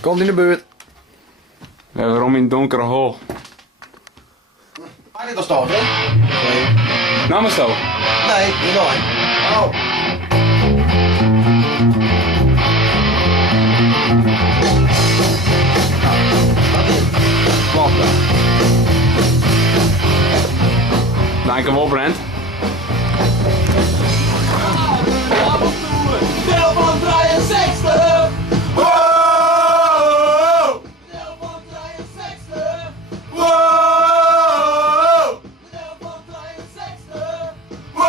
Komt in de buurt. Ja, waarom in het donkere hol? Mag dit al staan, hè? Nee. Nou maar zo. Nee, niet nooit. Oh. Klopt dat. Dank hem wel, Brent. Deel van 63! Wow! Deel van 63! Wow! Deel van 63! Wow!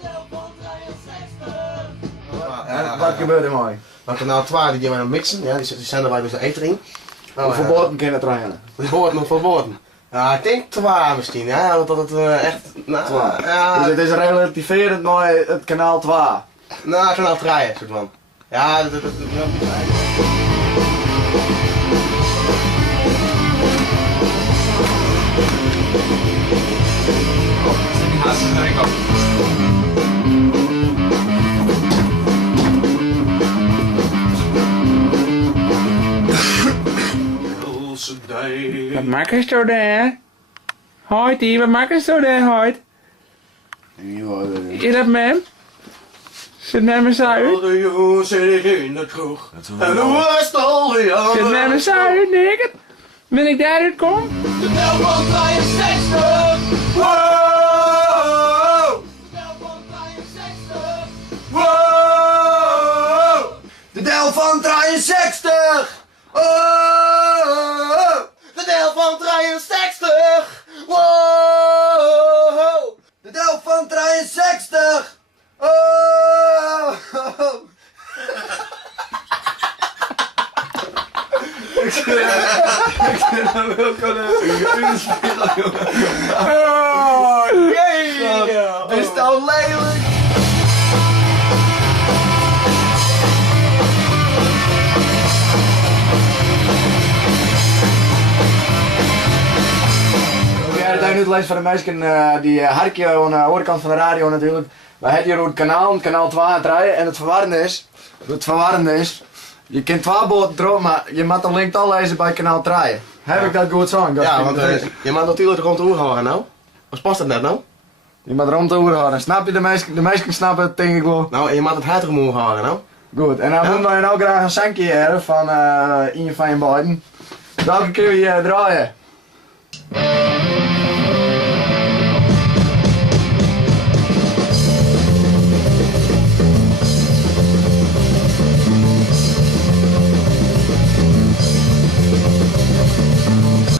Deel van 63! Wat gebeurt er mooi? Want kanaal 12 die gaan we nog mixen, ja, die zenden wij dus de eten in. Verboden kunnen trainen. Verboden. Ja, ik denk 12 misschien, ja, want dat het echt... Nou, ja, Dus het is relativerend naar het kanaal 2. nou, kanaal 3, soort van. Ja, dat ja, moet zijn. Hartstikke lekker. Wat maak je zo daar? Hoi, wat maak je zo daar, hoi? Je dat mem? Zit met me zuid? De jongen zit in de kroeg. En de worst alweer. Zit met me zuid, nigger? Ben ik daaruit kom? De deel van 63! Wow! Deel van 63! Wow! De deel van 63! Oh! De deel van 63! Wow! De deel van 63! Oh! Ik zit er wel kunnen spelen, jongen. Oh, jee! Is het al lelijk? Ja, dat nu het lijst van de meisjes die harkje aan de overkant van de radio natuurlijk. Wij hebben hier het kanaal 2 en 3 en het verwarrende is, je kunt 2 boten dromen, maar je moet de link al lezen bij kanaal 3. Heb ik dat goed zo? Ja, want je mag natuurlijk rond de oer houden nou. Wat past dat net nou? Je moet rond de oren houden. Snap je? De meisjes snappen het denk ik wel. Nou, en je mag het hard omhoog houden nou. Goed, en dan moeten wij nou graag een sankje hebben van Inje van je Biden. Welke keer we draaien?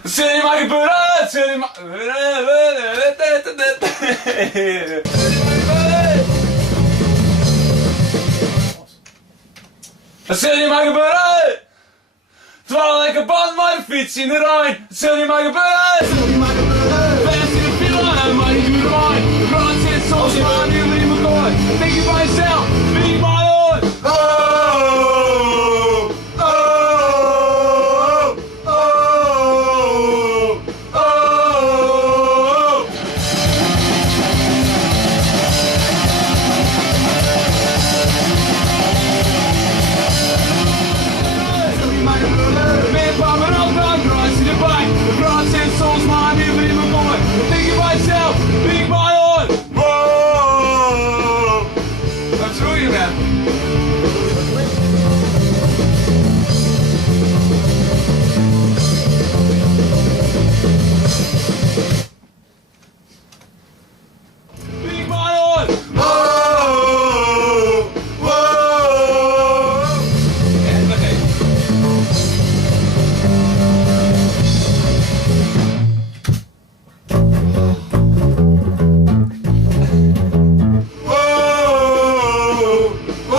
Zul je maar gebeuren? Zul je maar... Zul je maar gebeuren? Terwijl ik een band maar de fiets in de Rijn. Zul je maar gebeuren? Best in de file, maar je doet er aan. De grond zit zoals je maar nu in mijn kooi. Denk je bij jezelf, wie maar hoor. Oh! Oh! Oh! Oh! Meer van mijn auto, kruis in de pijn. De grond zit soms maar nu in mijn kooi. Denk je bij jezelf, wie maar hoor. Oh! Wat doe je man? Wie maar hoor. Oh! Oh! En begin. Oh! Oh!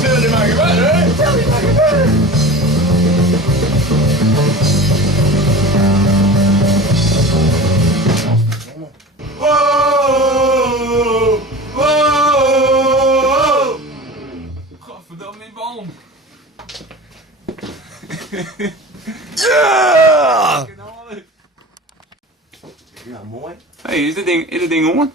Zul je maar gebeuren? Zul je maar gebeuren? Oh! Oh! Godverdomme die boom. Yeah! Ja, mooi. Hé, is dit ding om?